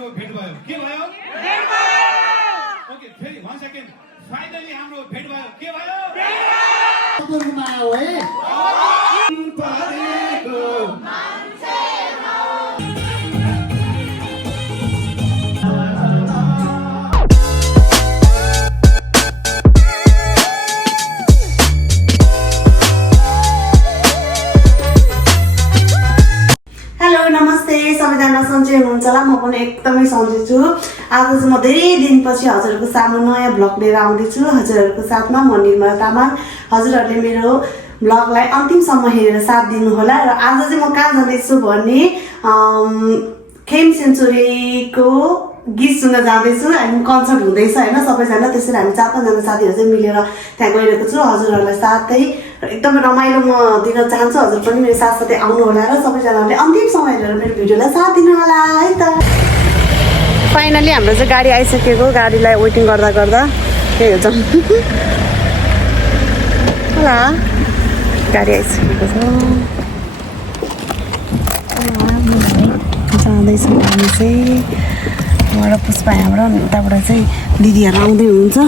हाम्रो भेट भयो के भयो ओके फेरि 1 सेकेन्ड फाइनली हाम्रो भेट भयो के भयो हेलो नमस्ते सबैजना सन्चै हुनुहुन्छ होला म पनि एकदमै सन्चै छु आज चाहिँ म धेरै दिनपछि हजुरहरूको सामु नयाँ भ्लग लिएर आउँदैछु हजुरहरूको साथमा म निर्मला तामाङ हजुरहरूले मेरो भ्लगलाई अन्तिमसम्म हेरेर साथ दिनुहोला र आज चाहिँ म कहाँ जाँदैछु भने खेम सेन्चुरीको गीत सुन्न जाँदैछु हामी कन्सर्ट हुँदैछ होइन सबैजना त्यसरी हामी 4-5 जना साथीहरू चाहिँ मिलेर त्यहाँ गइरहेको छु हजुरहरूलाई साथै एकदमै रमाइलो म दिन चाहन्छु हजुर पनि मेरो साथसाथै आउनु होला र सबैजनाले अन्तिमसम्म हेरेर मेरो भिडियोलाई साथ दिनु होला है त फाइनली हाम्रो चाहिँ गाडी आइसकेको गाडीलाई वेटिङ गर्दा गर्दा के हुन्छ होला गाडी आइसकेको छ जाँदैछौँ हामी चाहिँ र पुष्पा हाम्रो उताबाट चाहिँ दिदीहरू आउँदै हुनुहुन्छ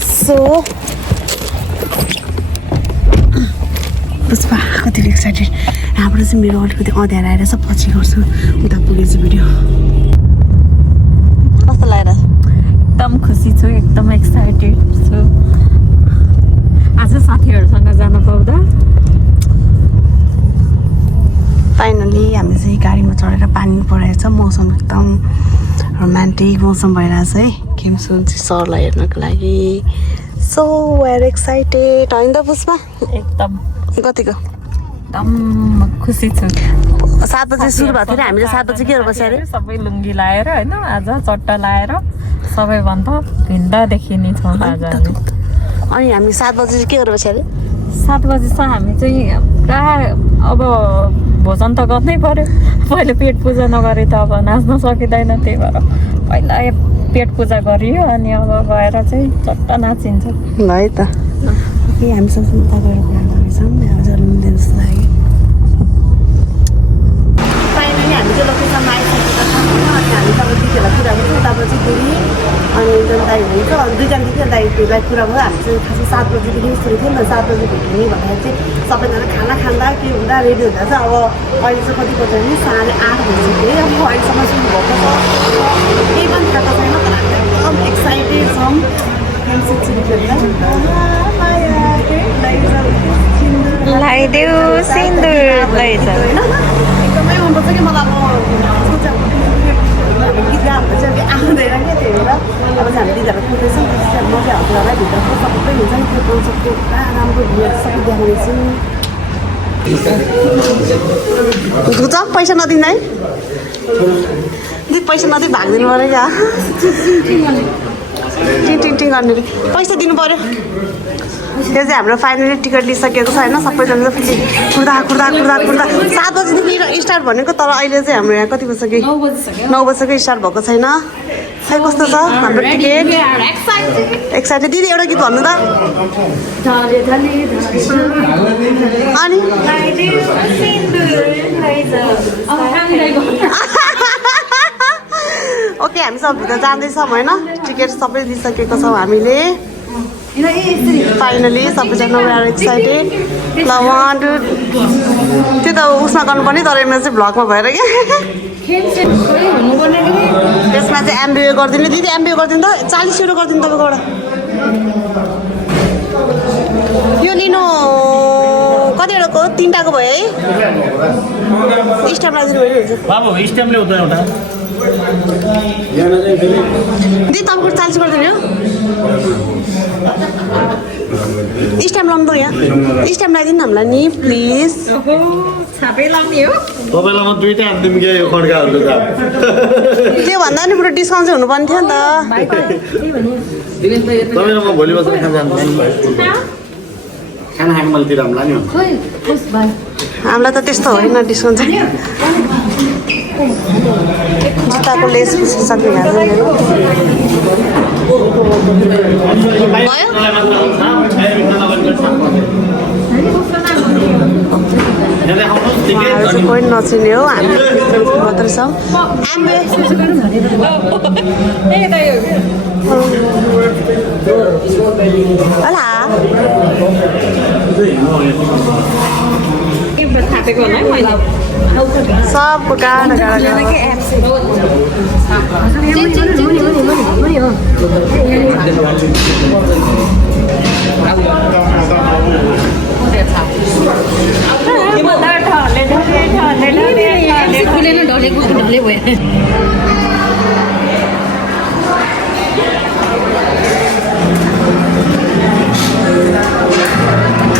सो पुष्पा कति एक्साइटेड यहाँबाट चाहिँ मेरो अलिकति अँध्यारो आएर सब पछि गर्छु उता पुगेछु भिडियो कस्तो लागेर एकदम खुसी छु एकदम एक्साइटेड छु आज साथीहरूसँग जान पाउँदा फाइनली हामी चाहिँ गाडीमा चढेर पानी परेको छ मौसम एकदम रोमान्टिक मौसम भइरहेछ है खेमसुन्ची सरलाई हेर्नको लागि सो वेयर एक्साइटेड होइन त पुष्पा एकदम कतिको एकदम खुसी छु 7 बजे सुरु भएको थियो हामीले 7 बजे के बस्यो अरे सबै लुङ्गी लाएर होइन आज चट्टा लाएर सबैभन्दा भिन्दा देखिने छौँ आज अनि हामी 7 बजे के गरेर बस्यो अरे 7 बजीसम्म हामी चाहिँ पुरा अब भोजन त गर्नै पर्यो पहिले पेट पूजा नगरे त अब नाच्न सकिँदैन त्यही भएर पहिला पेट पूजा गरियो अनि अब गएर चाहिँ चट्टा नाचिन्छ ल है त हामीसँग उता गएर कुरा गर्नेछौँ हजुरले मिल्दैन जस्तो लाग्यो फाइनली हामी चाहिँ लोकेसनमा आइसकेका छौँ अनि हामी तब दिदीहरूलाई कुरा गर्छौँ उताबाट चाहिँ फेरि अनि एकजना दाइ हुनुहुन्छ अनि दुईजना दिदी दाइहरूलाई कुरा भयो हामी चाहिँ खासै 7 बजीदेखि सुरु थियो नि त 7 बजी भेट्ने भन्दाखेरि चाहिँ सबैजना खाना खाँदा के हुँदा रेडी हुँदा चाहिँ अब अहिले चाहिँ कति बज्यो भने 8:30 भइसक्यो अब अहिलेसम्म सुरु भएको छ केही पनि थाहा छैन तर हामी एकदम एक्साइटेड छौँ लगाइदेऊ सिन्दुर लैजाऊ एकदमै मनपर्छ कि मलाई अब गीत गाएको चाहिँ आउँदैन क्या त्यही भएर अब चाहिँ हामी दिदीहरू कुर्दैछौँ चाहिँ म चाहिँ हजुरहरूलाई भित्रको सबै हुन्छ नि त्यो कन्सर्टको पुरा राम्रो भिडियोहरू सबै देखाउनेछु उसको चाहिँ पैसा नदिनु है दिदी पैसा नदिई भागिदिनु पऱ्यो क्या टिङ गर्ने पैसा दिनु पऱ्यो त्यो चाहिँ हाम्रो फाइनली टिकट लिइसकेको छ होइन सबैजना चाहिँ कुर्दा 7 बजीदेखि स्टार्ट भनेको तर अहिले चाहिँ हाम्रो यहाँ कति बजिसक्यो 9 बजीसक्यो स्टार्ट भएको छैन खै कस्तो छ हाम्रो टिकट एक्साइटेड दिदी एउटा गीत भन्नु त अनि ओके हामी सब भित्र जाँदैछौँ होइन टिकट सबै लिइसकेको छौँ हामीले फाइनली सबैजना एक्साइटेड ल 1 2 त्यो त उसमा गर्नुपर्ने तर यसमा चाहिँ भ्लगमा भएर क्या त्यसमा चाहिँ एमबिए गरिदिनु दिदी एमबिए गरिदिनु त 40 € गरिदिनु तपाईँकोबाट यो लिनु कतिवटाको 3टाको भयो है स्ट्याम्प राखिदिनु भयो दिदी तपाईँको 40 गरिदिनु स्ट्याम्प लाउनु त यहाँ स्ट्याम्प लगाइदिनु हामीलाई नि प्लिज छापै लाउने हो तपाईँलाई म 2टा हान्दिउँ क्या यो खड्काहरू त त्यो भन्दा नि पुरो डिस्काउन्ट चाहिँ हुनुपर्ने थियो नि त तपाईँ र म भोलि बसेर खाना जानु खाना खानु मैले तिर हामीलाई नि हामीलाई त त्यस्तो होइन डिस्काउन्ट चाहिँ जुत्ताको लेस पुसिसक्यो यहाँ उहाँहरू चाहिँ कोही नचिने हो हामी मात्रै छौँ होला सबको गाडा गाडा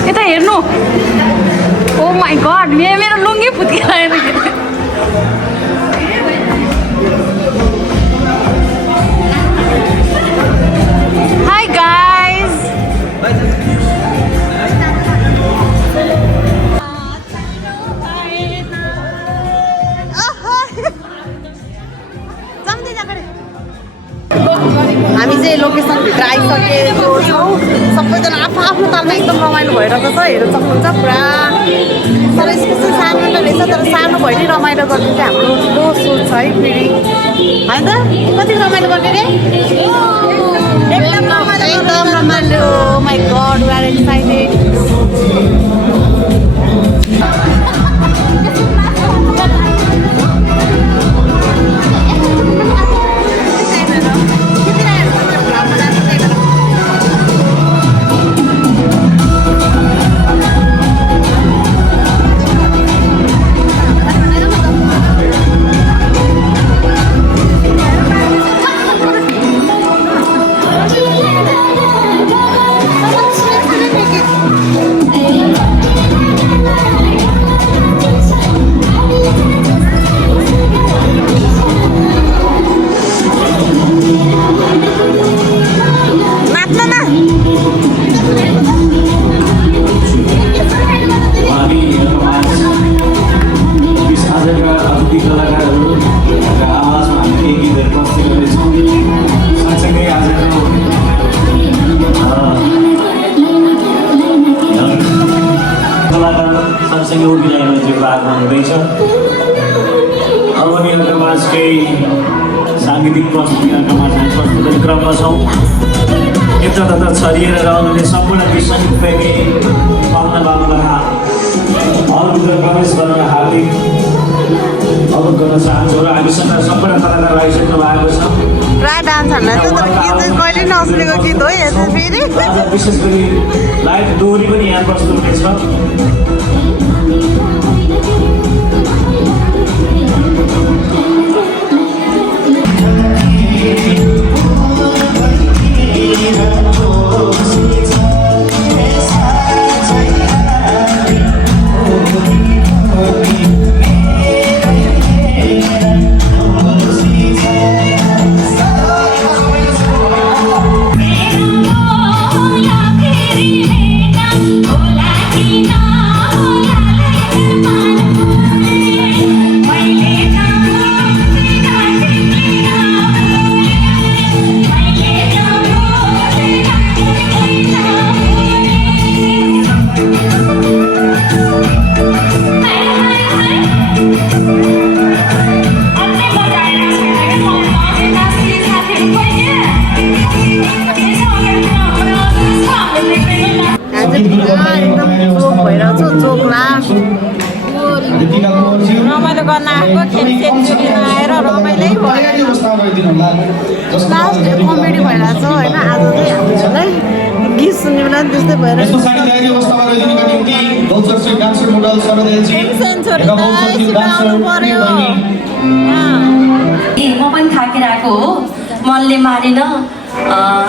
यता हेर्नु ओ माई गड मेरो लुङ्गी फुत्किएर हाई गाइज हामी चाहिँ लोकेसनभित्र आइसकेको छौँ सबैजना आफ्नो आफ्नो तालमा एकदम रमाइलो भइरहेको छ हेर्नु सक्नुहुन्छ पुरा तर यसको चाहिँ सानो रहेछ तर सानो भयो नि रमाइलो गर्ने चाहिँ हाम्रो ठुलो सोच छ है फेरि होइन त कति रमाइलो गर्ने रे एकदम रमाइलो my god we are excited सँगसँगै उर्किरहेको आगमन हुँदैछ अब उनीहरूका माझ केही साङ्गीतिक प्रस्तुतिहरूका माझ हामी प्रस्तुत क्रममा छौँ यता तता छरिएर रहनुहुने सम्पूर्ण सङ्गीत प्रेमी पाहुना बाबुलाई हलभित्र प्रवेश गर्न हार्दिक अवगत गर्न चाहन्छु र हामीसँग सम्पूर्ण कलाकार आइसक्नु भएको छ प्रायः डान्स हाल्न चाहिँ तर गीत चाहिँ कहिले नसुनेको गीत हो यो चाहिँ फेरि विशेष गरी लाइभ दोहोरी पनि यहाँ प्रस्तुत हुनेछ रमाइलो गर्न आएको सेन्चुरी नआएर रमाइलै भयो लास्ट कमेडी भइरहेको छ होइन आज चाहिँ हामीहरूलाई गीत सुन्ने बेला त्यस्तै भइरहेको म पनि थाकेर आएको हो मनले मानेन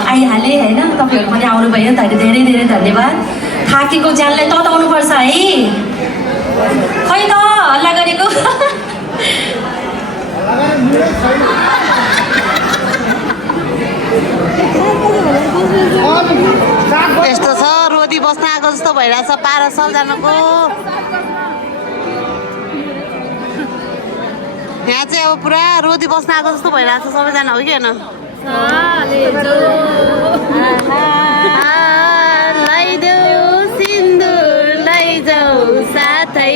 आइहालेँ होइन तपाईँहरू पनि आउनुभयो धेरै धेरै धन्यवाद थाकेको ज्यानलाई तताउनुपर्छ है खै त हल्ला गरेको यस्तो छ रोदी बस्न आएको जस्तो भइरहेछ 1200जनाको यहाँ चाहिँ अब पुरा रोदी बस्न आएको जस्तो भइरहेछ सबैजना हो कि होइन लैदेऊ सिन्दुर लैजाऊ साथै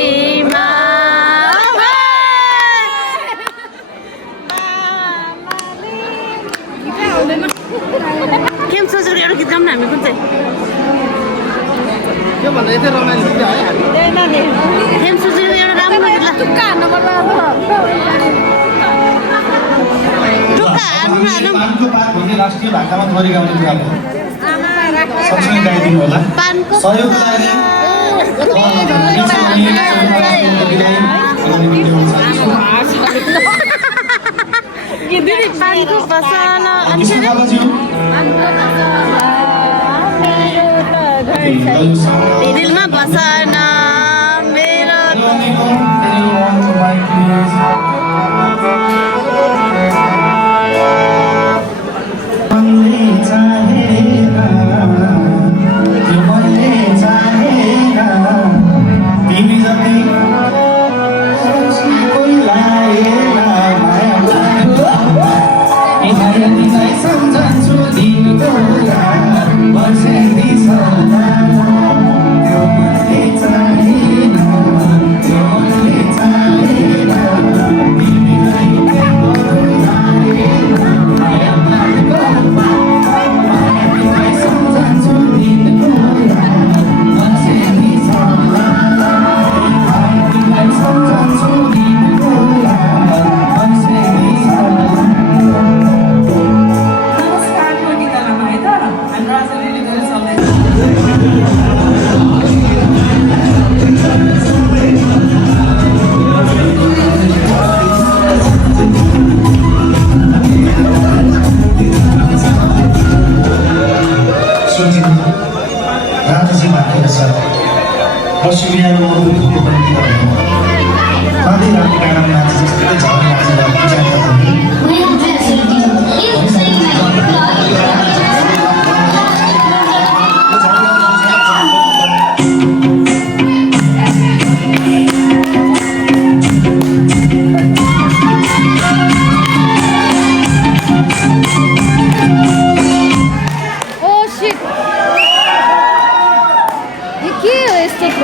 फेरि एउटा गीत गाउँ न हामी कुन चाहिँ त्यो भन्दा यतै रमाइलो गीत है हामी थेम सुजीको एउटा राम्रो गीत ल टुक्का हार्नु पानको पात भन्ने राष्ट्रिय भाकामा थोरै गाउने कुराको सँगसँगै गाइदिनु होला सहयोगको लागि पानको बसाना दिलमा बसाना मेरो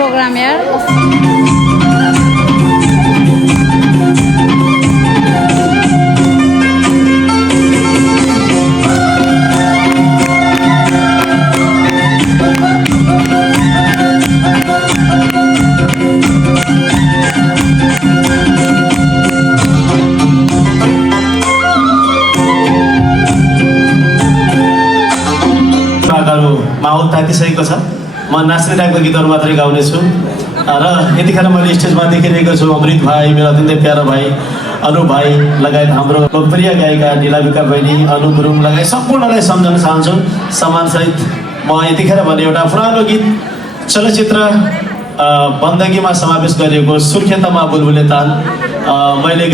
प्रोग्राम यार माहौल तातिसकेको छ म नाच्ने टाइपको गीतहरू मात्रै गाउनेछु र यतिखेर मैले स्टेजमा देखिरहेको छु अमृत भाइ मेरो अत्यन्तै प्यारो भाइ अनु भाइ लगायत हाम्रो लोकप्रिय गायिका निलाविका बहिनी अनु गुरुङ लगायत सम्पूर्णलाई सम्झन चाहन्छु सम्मानसहित म यतिखेर भने एउटा पुरानो गीत चलचित्र बन्दगीमा समावेश गरिएको सुर्खेतमा बुलबुले ताल मैले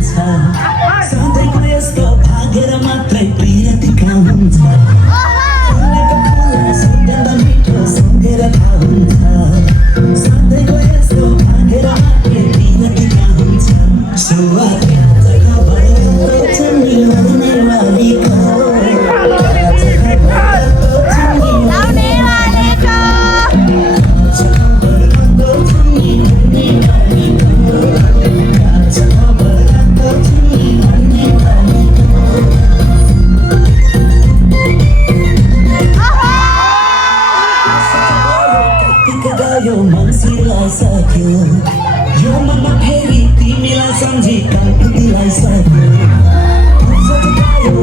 हुन्छ सधैँको यस्तो भागेर मात्रै प्रिय टिका हुन्छ फुलेको फुल सुगन्ध मिठो सुँघेर थाहा हुन्छ सधैँको यस्तो भागेर मात्रै प्रिय टिका हुन्छ सुवाद यो मान्छेलाई सक्यो यो मनमा फेरि तिमीलाई सम्झी काकुतीलाई सक्यो यो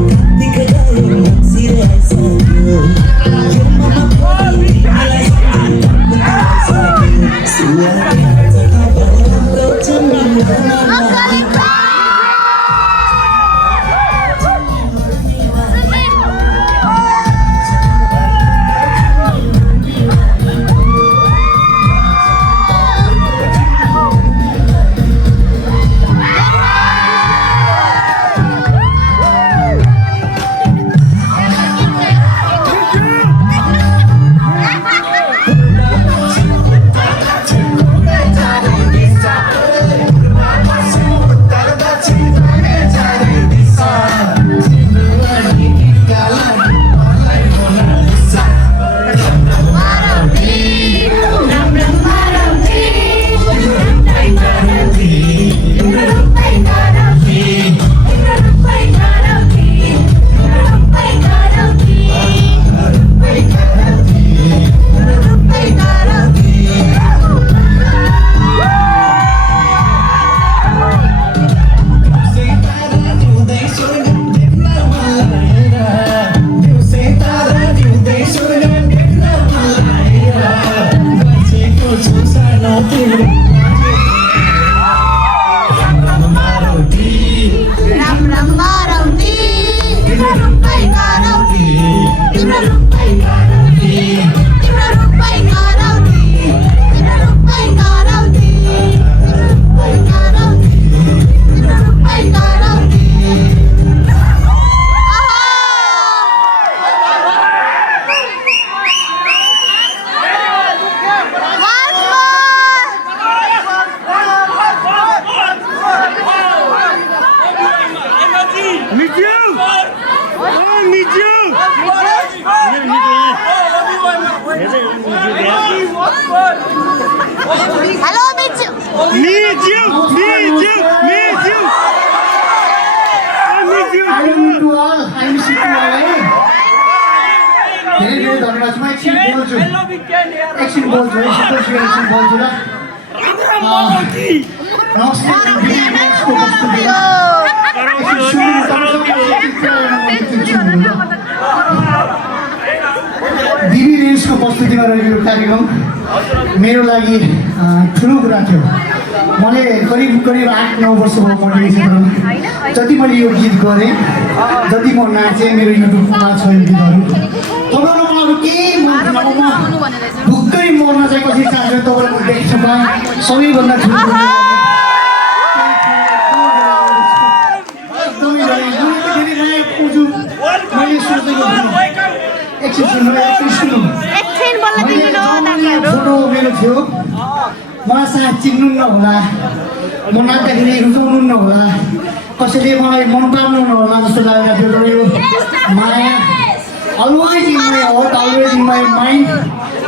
कातिक गयो मान्छेलाई सक्यो यो मनमा फेरि तिमीलाई सम्झी काकुतीलाई सक्यो सुवाद जग्गा Hello, meet you. Meet you. I to all. I miss you all. धेरै धन्यवाद म एकछिन बोल्छु एकछिन बोल्छु ल दिदी रेन्जको प्रस्तुतिमा रहेको कार्यक्रम मेरो लागि ठुलो कुरा थियो मैले करिब 8-9 वर्ष भयो पढेको क्षेत्रमा जति मैले यो गीत गरेँ जति म नाचेँ मेरो युट्युबमा छ यो गीतहरू तपाईँहरू मलाई केही ढुक्कै मर्न चाहिँ कसरी चाहन्छ तपाईँहरू देख्छु सबैभन्दा ठुलो मैले सोचेको फोटो मेरो थियो मलाई सायद चिन्नु नहोला म नाच्दाखेरि रुचाउनु नहोला कसैले मलाई मन पार्नु नहोला जस्तो लागेको थियो यो माया always in my heart always in my mind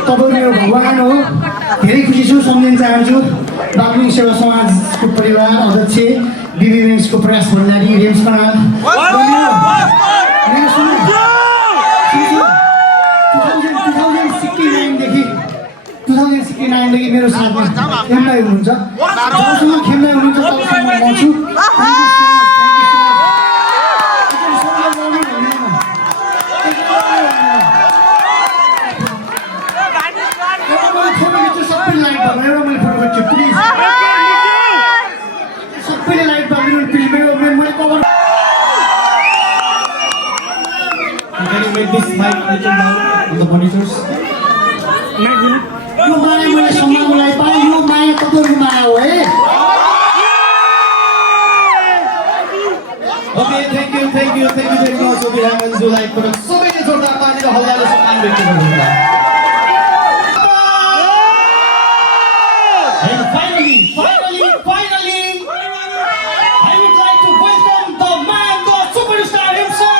तपाईँ मेरो भगवान हो धेरै खुसी छु सम्झिन चाहन्छु बागलुङ सेवा समाजको परिवार अध्यक्ष दिदी रेन्जको प्रयास भण्डारी रेन्जको नाम 2069 देखि मेरो साथमा खेल्दै हुनुहुन्छ जबसम्म खेल्दै हुनुहुन्छ तबसम्म म छु सबैले लाइट बाल्नु मैले फोटो खिच्छु प्लिज सबैले लाइट बाल्नु प्लिज मैले cover Can you make this mic little louder on the monitors? यो माया मैले सम्मानको लागि पाएँ यो माया तपाईँको माया हो है Okay, thank you very much. अभिरामज्यूलाई एकपटक सबैले जोरदार ताली र हल्लाले सम्मान व्यक्त गर्नुहुन्छ। And finally, I would like to welcome the man, the superstar himself,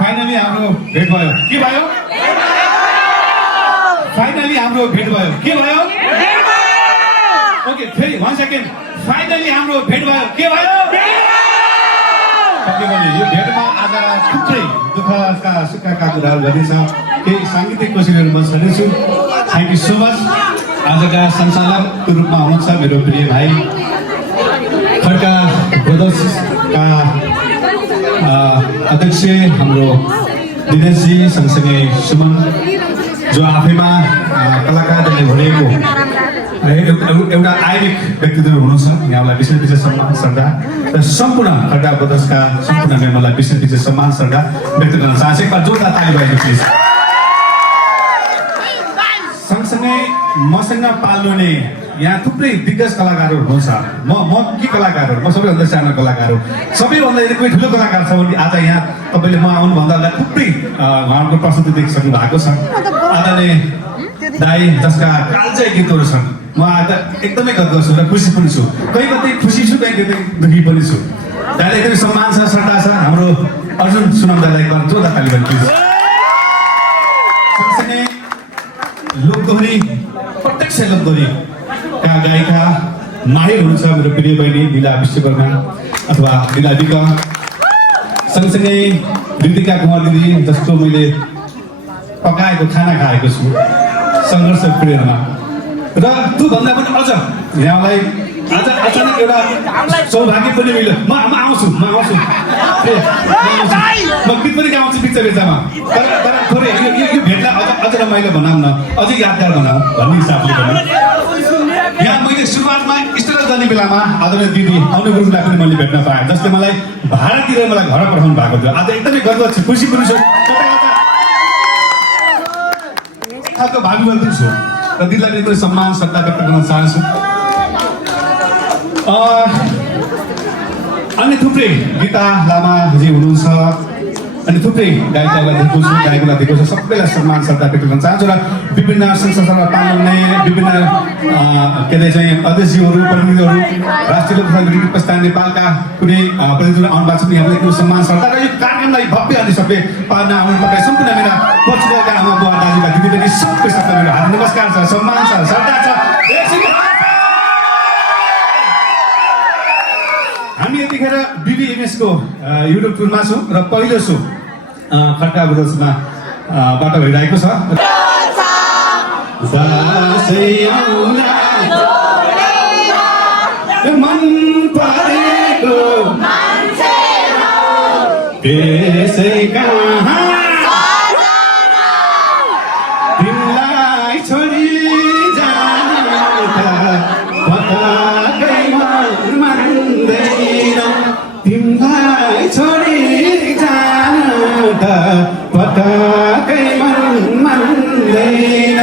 finally हाम्रो भेट भयो। के भयो? फाइनली हाम्रो भेट भयो। के भयो? ओके, फेरि 1 सेकेन्ड। फाइनली हाम्रो भेट भयो। के भयो? पक्कै पनि यो भेटमा आज थुप्रै दुःखका सुखका कुराहरू गरिन्छ। केही साङ्गीतिक कोसिसहरू म गर्नेछु। Thank you so much. आजका सञ्चालकको रूपमा हुनुहुन्छ मेरो प्रिय भाइ खड्का ब्रदर्सका अध्यक्ष हाम्रो दिनेशजी, सँगसँगै सुमन जो आफैमा कलाकारहरूले भरिएको एउटा आइरिक व्यक्तित्व हुनुहुन्छ। यहाँलाई विशेष सम्मान श्रद्धा र सम्पूर्ण खड्का ब्रदर्सका सम्पूर्ण मेम्बरलाई विशेष सम्मान श्रद्धा व्यक्त गर्न चाहन्छु। एकपल्ट जोरदार ताली बजाइदिनु प्लिज। सँगसँगै मसँग पाल्नुहुने यहाँ थुप्रै दिग्गज कलाकारहरू हुनुहुन्छ। म के कलाकार हो? म सबैभन्दा सानो कलाकार हो। सबैभन्दा यदि कोही ठुलो कलाकार छ भने आज यहाँ तपाईँले म आउनुभन्दा अगाडि थुप्रै उहाँको प्रस्तुति देखिसक्नु भएको छ। आदरणीय दाई जसका कालजय गीतहरू छन्, म आज एकदमै गद् गर्छु र खुसी पनि छु। कहीँ कतै खुसी छु, कहीँ कतै दुःखी पनि छु। दाइले एकदमै सम्मान छ, श्रद्धा छ। हाम्रो अर्जुन सुनाम दाइलाई एक बार जोरदार ताली बजाउनु प्लिज। सँगसँगै लोकदोहोरी, प्रत्यक्ष लोकदोहोरी का गायिका माहिर हुनुहुन्छ मेरो प्रिय बहिनी लीला विश्वकर्मा अथवा लीला विक। सँगसँगै ऋतिका कुमार दिदी जसको मैले पकाएको खाना खाएको छु सङ्घर्ष पिरियडमा। र त्योभन्दा पनि अझ यहाँलाई आज अचानक एउटा सौभाग्य पनि मिल्यो। म आउँछु म गीत पनि गाउँछु बिचमा बिचमा। तर थोरै यो भेटलाई अझ रमाइलो बनाऊँ न, अझै यादगार बनाऊँ भन्ने हिसाबले पनि यहाँ मैले सुरुवातमा स्टार्ट गर्ने बेलामा आदरणीय दिदी आउने गुरुलाई पनि मैले भेट्न पाएँ, जसले मलाई भाडा तिरेर मलाई घर पठाउनु भएको थियो। आज एकदमै गर्व छु, खुसी पनि छु, भागी पनि छु र दिदीलाई पनि सम्मान श्रद्धा व्यक्त गर्न चाहन्छु। अन्य थुप्रै गीता लामाजी हुनुहुन्छ, अनि थुप्रै गायिकालाई देखेको छु, गायकलाई देखेको छु। सबैलाई सम्मान श्रद्धा व्यक्त गर्न चाहन्छु र विभिन्न संस्थामा पाल्ने विभिन्न के अरे चाहिँ अध्यक्षहरू, प्रतिनिधिहरू, राष्ट्रिय लोकतान्त्रिक प्रस्थान नेपालका कुनै प्रतिनिधिहरू आउनु भएको छ भने यहाँलाई त्यो सम्मान श्रद्धा र यो कार्यक्रमलाई भव्य अनि सबै पार्न आउनु तपाईँ सम्पूर्ण मेरा पछिल्लोका आमा बुवा दाजुभाइ दिदीबहिनी सबैको साथमा मेरो हात नमस्कार छ, सम्मान छ, श्रद्धा छ। हामी यतिखेर BBMS को युट्युब टुरमा छौँ र पहिलो सो खड्का ब्रदर्समा बाट भइरहेको छ। मन परेको त्यसै कहाँ तिमीलाई छोडी तिमीलाई छोडी जान त पटकै मन मान्दैन।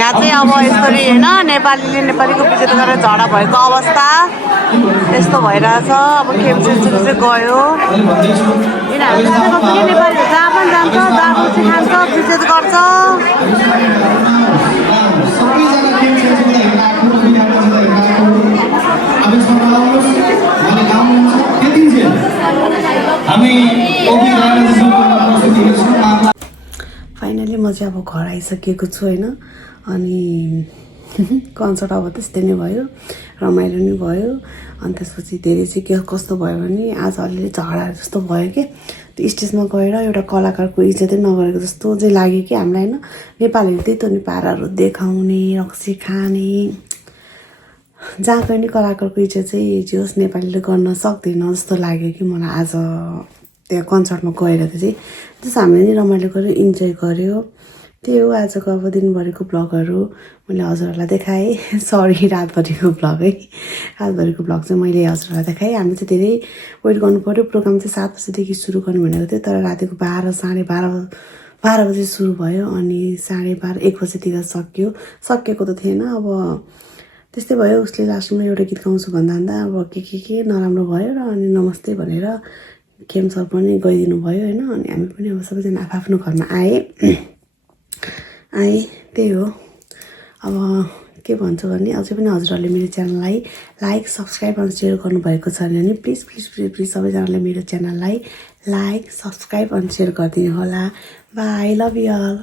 यहाँ चाहिँ अब यसरी होइन नेपालीले नेपालीको विजय गरेर झगडा भएको अवस्था यस्तो भइरहेछ। अब खेमसेन्चुरी चाहिँ गयो यिनीहरू जाँदा पनि नेपालीहरू जहाँ पनि जान्छ जहाँ खुसी खान्छ विजय गर्छ। फाइनली म चाहिँ अब घर आइसकेको छु होइन। अनि कन्सर्ट अब त्यस्तै नै भयो, रमाइलो नै भयो। अनि त्यसपछि धेरै चाहिँ के कस्तो भयो भने आज अलिअलि झगडाहरू जस्तो भयो कि त्यो स्टेजमा गएर एउटा कलाकारको इज्जतै नगरेको जस्तो चाहिँ लाग्यो कि हामीलाई होइन। नेपालीहरू त्यही त नि पाराहरू देखाउने रक्सी खाने जहाँ पनि कलाकारको इज्जत चाहिँ जे होस् नेपालीले गर्न सक्दैन जस्तो लाग्यो कि मलाई आज त्यहाँ कन्सर्टमा गएर चाहिँ त्यस हामीले नि रमाइलो गऱ्यो इन्जोय गऱ्यो। त्यही हो आजको अब दिनभरिको ब्लगहरू मैले हजुरहरूलाई देखाएँ। सरी रातभरिको ब्लग है, रातभरिको ब्लग चाहिँ मैले हजुरहरूलाई देखाएँ। हामी चाहिँ धेरै वेट गर्नु पऱ्यो। प्रोग्राम चाहिँ 7 बजीदेखि सुरु गर्नु भनेको थियो तर रातिको 12 साढे 12 बजी सुरु भयो अनि साढे 12 1 बजीतिर सकिएको त थिएन। अब त्यस्तै भयो। उसले लास्टमा एउटा गीत गाउँछु भन्दा अब के नराम्रो भयो र अनि नमस्ते भनेर खेम सर पनि गइदिनु भयो होइन। अनि हामी पनि अब सबैजना आफ्नो घरमा आएँ। त्यही हो। अब के भन्छु भने अझै पनि हजुरहरूले मेरो च्यानललाई लाइक सब्सक्राइब अनि सेयर गर्नुभएको छ भने प्लिज प्लिज प्लिज प्लिज सबैजनाले मेरो च्यानललाई लाइक सब्सक्राइब अनि सेयर गरिदिनु होला। Bye, love you all.